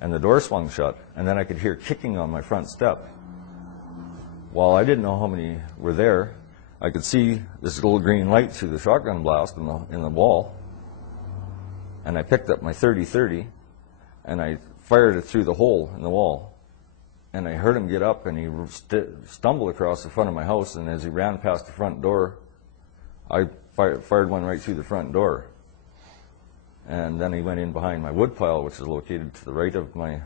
and the door swung shut, and then I could hear kicking on my front step. While I didn't know how many were there, I could see this little green light through the shotgun blast in the wall, and I picked up my .30-30, and I fired it through the hole in the wall. And I heard him get up, and he stumbled across the front of my house, and as he ran past the front door, I fired one right through the front door. And then he went in behind my wood pile, which is located to the right of my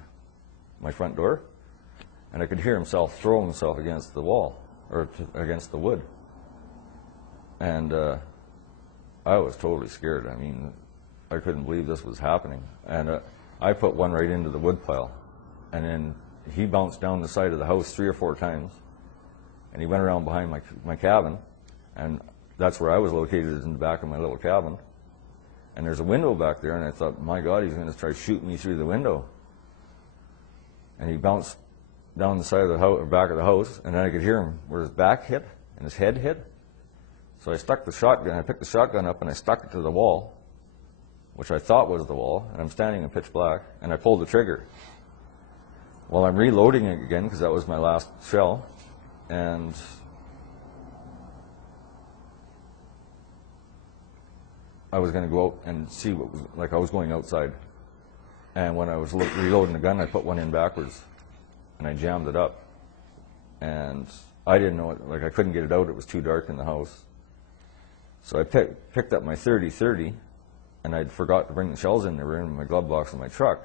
front door, and I could hear himself throw himself against the wall, or against the wood. And I was totally scared. I mean, I couldn't believe this was happening. And I put one right into the wood pile, and then he bounced down the side of the house 3 or 4 times, and he went around behind my cabin, and that's where I was located, in the back of my little cabin. And there's a window back there, and I thought, my God, he's going to try to shoot me through the window. And he bounced down the side of the house, or back of the house, and then I could hear him where his back hit and his head hit. So I stuck the shotgun, I picked the shotgun up and I stuck it to the wall, which I thought was the wall, and I'm standing in pitch black, and I pulled the trigger. Well, I'm reloading it again, because that was my last shell, and I was going to go out and see what was, like I was going outside. And when I was reloading the gun, I put one in backwards, and I jammed it up. And I didn't know it, like I couldn't get it out, it was too dark in the house. So I picked up my .30-30, and I'd forgot to bring the shells in. They were in my glove box in my truck.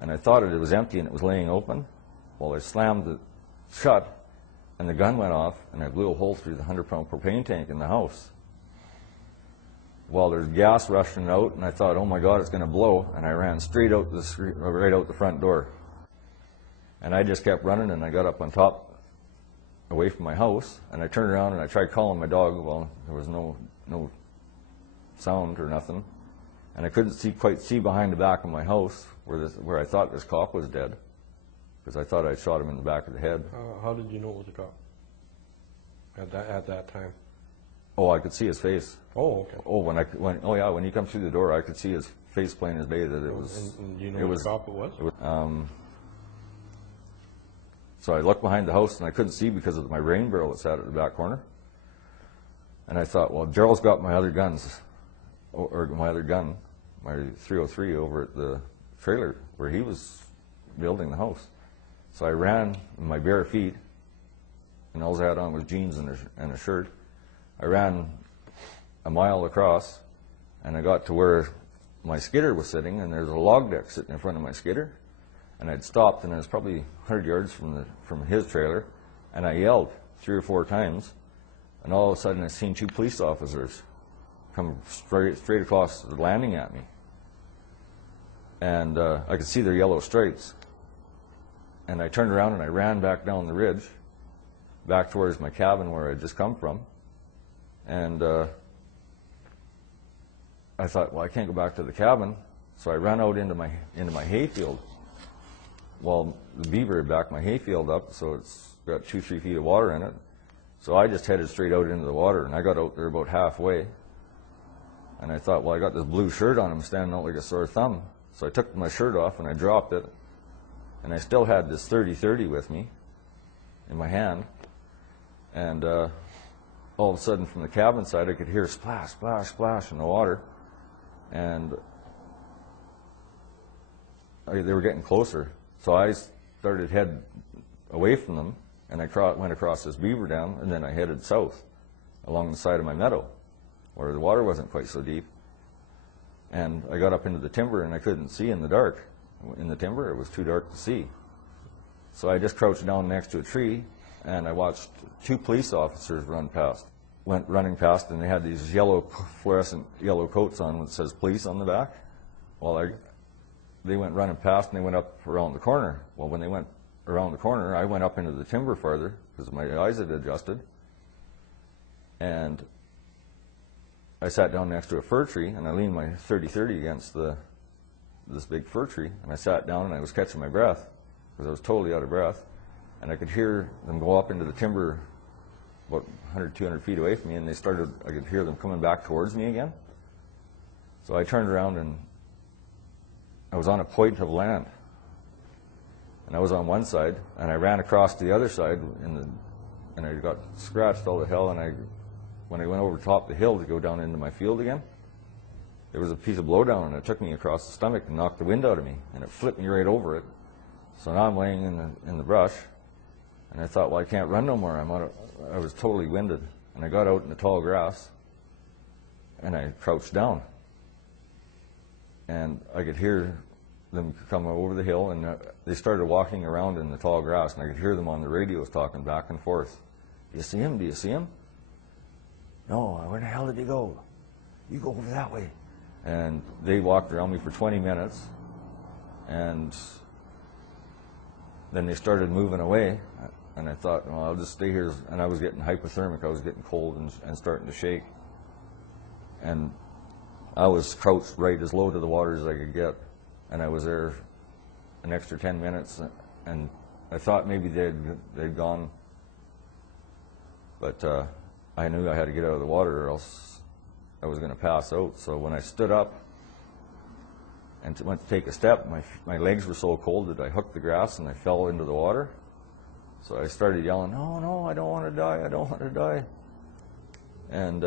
And I thought it was empty and it was laying open. Well, I slammed it shut, and the gun went off, and I blew a hole through the 100-pound propane tank in the house. Well, there's gas rushing out, and I thought, oh my God, it's going to blow, and I ran straight out the street, right out the front door. And I just kept running, and I got up on top, away from my house, and I turned around and I tried calling my dog. Well, there was no sound or nothing, and I couldn't quite see behind the back of my house where I thought this cop was dead, because I thought I'd shot him in the back of the head. How did you know it was a cop at that time? Oh, I could see his face. Oh, okay. Oh, when he come through the door, I could see his face plain as day that it was. And you know which cop it was? So I looked behind the house, and I couldn't see because of my rain barrel that sat at the back corner. And I thought, well, Gerald's got my other guns, or my other gun, my .303 over at the trailer where he was building the house. So I ran in my bare feet, and all I had on was jeans and a shirt. I ran a mile across, and I got to where my skidder was sitting, and there's a log deck sitting in front of my skidder. And I'd stopped, and I was probably 100 yards from his trailer, and I yelled 3 or 4 times, and all of a sudden I seen 2 police officers come straight across the landing at me. And I could see their yellow stripes. And I turned around and I ran back down the ridge, back towards my cabin where I'd just come from. And I thought, well, I can't go back to the cabin, so I ran out into my hayfield. Well, the beaver had backed my hayfield up, so it's got 2-3 feet of water in it. So I just headed straight out into the water, and I got out there about halfway. And I thought, well, I got this blue shirt on, I'm standing out like a sore thumb. So I took my shirt off and I dropped it, and I still had this .30-30 with me in my hand. And all of a sudden, from the cabin side, I could hear splash, splash, splash in the water. And they were getting closer. So I started head away from them, and I went across this beaver dam, and then I headed south along the side of my meadow, where the water wasn't quite so deep. And I got up into the timber, and I couldn't see in the dark. In the timber, it was too dark to see. So I just crouched down next to a tree, and I watched 2 police officers went running past, and they had these fluorescent yellow coats on that says police on the back. Well, they went running past, and they went up around the corner. Well, when they went around the corner, I went up into the timber farther, because my eyes had adjusted. And I sat down next to a fir tree, and I leaned my .30-30 against this big fir tree, and I sat down, and I was catching my breath, because I was totally out of breath. And I could hear them go up into the timber about 100, 200 feet away from me, and I could hear them coming back towards me again. So I turned around, and I was on a point of land. And I was on one side, and I ran across to the other side, and I got scratched all to hell. And when I went over top the hill to go down into my field again, there was a piece of blowdown, and it took me across the stomach and knocked the wind out of me, and it flipped me right over it. So now I'm laying in the brush, and I thought, well, I can't run no more. I was totally winded, and I got out in the tall grass, and I crouched down, and I could hear them come over the hill, and they started walking around in the tall grass, and I could hear them on the radios talking back and forth. Do you see him? Do you see him? No. Where the hell did he go? You go over that way. And they walked around me for 20 minutes, and then they started moving away, and I thought, well, I'll just stay here. And I was getting hypothermic. I was getting cold and starting to shake. And I was crouched right as low to the water as I could get. And I was there an extra 10 minutes, and I thought maybe they'd gone. But I knew I had to get out of the water or else I was going to pass out. So when I stood up and went to take a step, my legs were so cold that I hooked the grass and I fell into the water. So I started yelling, no, I don't want to die, I don't want to die. And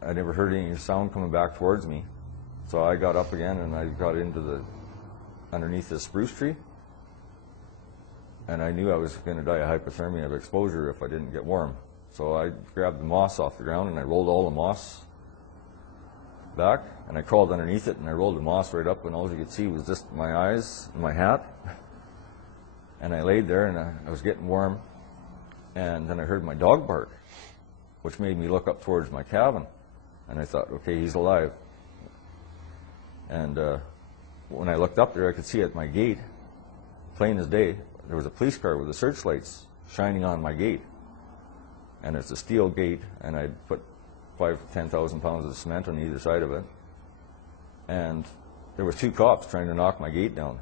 I never heard any sound coming back towards me. So I got up again and I got underneath this spruce tree. And I knew I was going to die of hypothermia of exposure if I didn't get warm. So I grabbed the moss off the ground and I rolled all the moss back, and I crawled underneath it and I rolled the moss right up, and all you could see was just my eyes and my hat. And I laid there and I was getting warm, and then I heard my dog bark, which made me look up towards my cabin. And I thought, okay, he's alive. And when I looked up there, I could see at my gate, plain as day, there was a police car with the searchlights shining on my gate. And it's a steel gate, and I'd put 5,000 to 10,000 pounds of cement on either side of it. And there was two cops trying to knock my gate down.